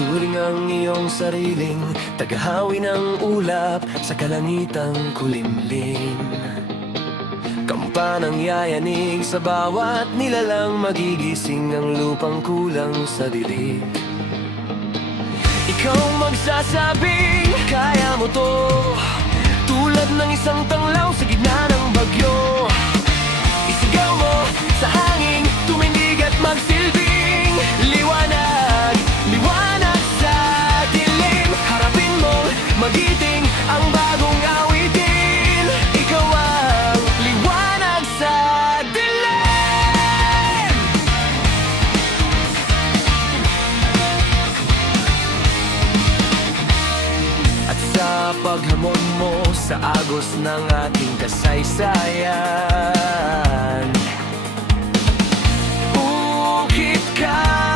Turing ang iyong sariling tagahawi ng ulap sa kalangitang kulimlim. Kampanang yayanig sa bawat nilalang, magigising ang lupang kulang sa dilig. Ikaw magsasabing kaya mo to, tulad ng isang tanglaw sa gitna ng bagyo. Isigaw mo sa hangin, tumindig at magsilbing liwanag, liwanag sa dilim. Harapin mong magiting ang bagong awitin. Ikaw ang liwanag sa dilim. At sa paghamon mo sa agos ng ating kasaysayan, ukit ka